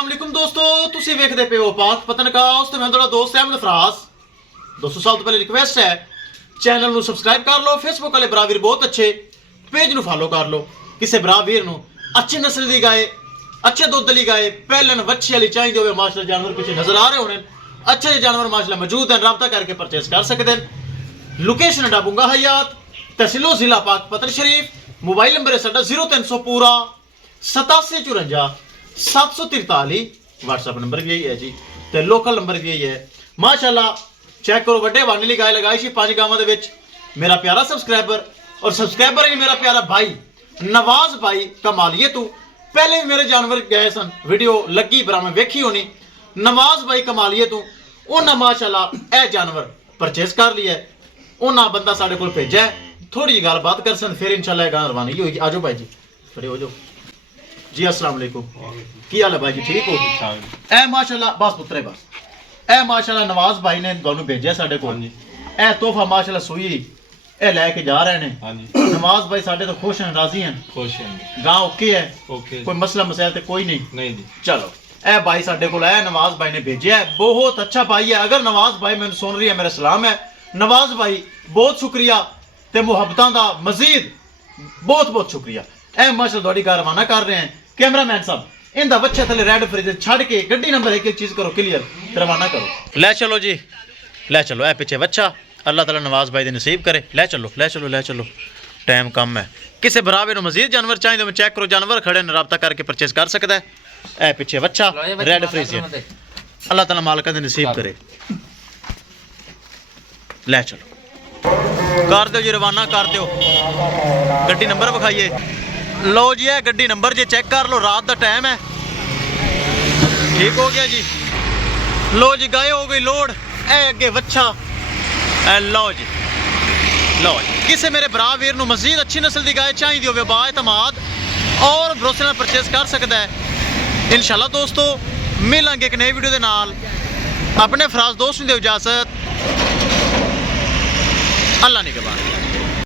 अस्सलामुअलैकुम दोस्तों, तुसी वेखदे पे हो पाक पतनकास्ट ते मैं तुहाडा दोस्त अहमद फराज। दोस्तों सब तो पहले रिक्वेस्ट है चैनल ਨੂੰ ਸਬਸਕ੍ਰਾਈਬ ਕਰ ਲਓ। ਫੇਸਬੁੱਕ ਵਾਲੇ ਭਰਾ ਵੀਰ ਬਹੁਤ ਅੱਛੇ ਪੇਜ ਨੂੰ ਫਾਲੋ ਕਰ ਲਓ। ਕਿਸੇ ਭਰਾ ਵੀਰ ਨੂੰ ਅੱਛੇ ਨਸਲ ਦੀ ਗਾਏ, ਅੱਛੇ ਦੁੱਧ ਵਾਲੀ ਗਾਏ, ਪਹਿਲਣ ਵੱਛੀ ਵਾਲੀ ਚਾਹੀਦੀ ਹੋਵੇ, ਮਾਸ਼ਾਅੱਲਾ ਜਾਨਵਰ ਪਿੱਛੇ ਨਜ਼ਰ ਆ ਰਹੇ ਹੋਣੇ, ਅੱਛੇ ਜਾਨਵਰ ਮਾਸ਼ਾਅੱਲਾ ਮੌਜੂਦ ਹਨ, ਰਾਬਤਾ ਕਰਕੇ ਪਰਚੇਸ ਕਰ ਸਕਦੇ ਹਨ। ਲੋਕੇਸ਼ਨ ਹੈ ਡਾਬੂਗਾ ਹਯਾਤ, ਤਹਿਸੀਲ ਜ਼ਿਲ੍ਹਾ ਪਾਕ ਪਤਨ ਸ਼ਰੀਫ। मोबाइल नंबर है साडा 0300 पूरा 8754 743। व्हाट्सएप नंबर भी यही है जी, ते लोकल नंबर भी यही है। माशाल्लाह चेक करो, बड़े वानी गाय लगाई सी 5 गावां दे विच। मेरा प्यारा सब्सक्राइबर और सब्सक्राइबर ही मेरा प्यारा भाई नवाज भाई कमालिए तू पहले भी मेरे जानवर गए सन, वीडियो लगी पर मैं वेखी होनी। नवाज भाई कमालिए तू उन्हें माशाल्लाह ए जानवर परचेस कर लिया है। उन्हें बंदा साडे कोल भेजा है, थोड़ी जी गलबात कर सन, फिर इंशाल्लाह गां रवानी होगी। आजो भाई जी, खड़े हो जाओ जी। अस्सलाम वालेकुम, की हाल है भाई जी? ठीक हो? ए माशाल्लाह बस पुत्रे बस ए माशाल्लाह नवाज भाई ने ਤੁਹਾਨੂੰ भेजा साडे कोल। ए तोहफा माशाल्लाह सुई ए लेके जा रहे हैं। हां जी नवाज भाई साडे तो खुश हैं, राजी हैं? खुश हैं। गांव ओके है? ओके, कोई मसला मसाइल तो कोई नहीं जी। चलो ए भाई साडे कोल आया, नवाज भाई ने भेजा है, बहुत अच्छा भाई है। अगर नवाज भाई मैंने सुन रही है, मेरा सलाम है नवाज भाई, बहुत शुक्रिया ते मुहब्बतां दा मजीद बहुत बहुत शुक्रिया। ए माशाल्लाह थोड़ी कार रवाना कर रहे हैं। कैमरामैन साहब इंदा बच्चे थले रेड फ्रिज छड़ के गड्डी नंबर एक चीज करो क्लियर, रवाना करो। ले चलो जी, ले चलो। ए पीछे बच्चा अल्लाह ताला नवाज भाई दे नसीब करे। ले चलो ले चलो ले चलो, टाइम कम है। किसी भरावे नु मजीद जानवर चाहिए तो चेक करो, जानवर खड़े ने, राब्ता करके परचेस कर सकता है। ए पीछे बच्चा रेड फ्रिज है, अल्लाह ताला मालिक दे नसीब करे। ले चलो कर दो जी, रवाना कर दो। गड्डी नंबर विखाइए। लो जी है गड्डी नंबर जी, चेक कर लो, रात का टाइम है। ठीक हो गया जी। लो जी गाय हो गई लोड। ए अगे वच्छा लो जी, लो जी। किसी मेरे भरा वीर नूं मजीद अच्छी नस्ल की गाय चाहिए होवे, बाएतमाद और भरोसे नाल परचेस कर सकता है। इंशाल्लाह दोस्तों मिलांगे एक नई वीडियो के नाल। अपने फराज दोस्त नूं दिओ इजाजत। अल्लाह निगहबान।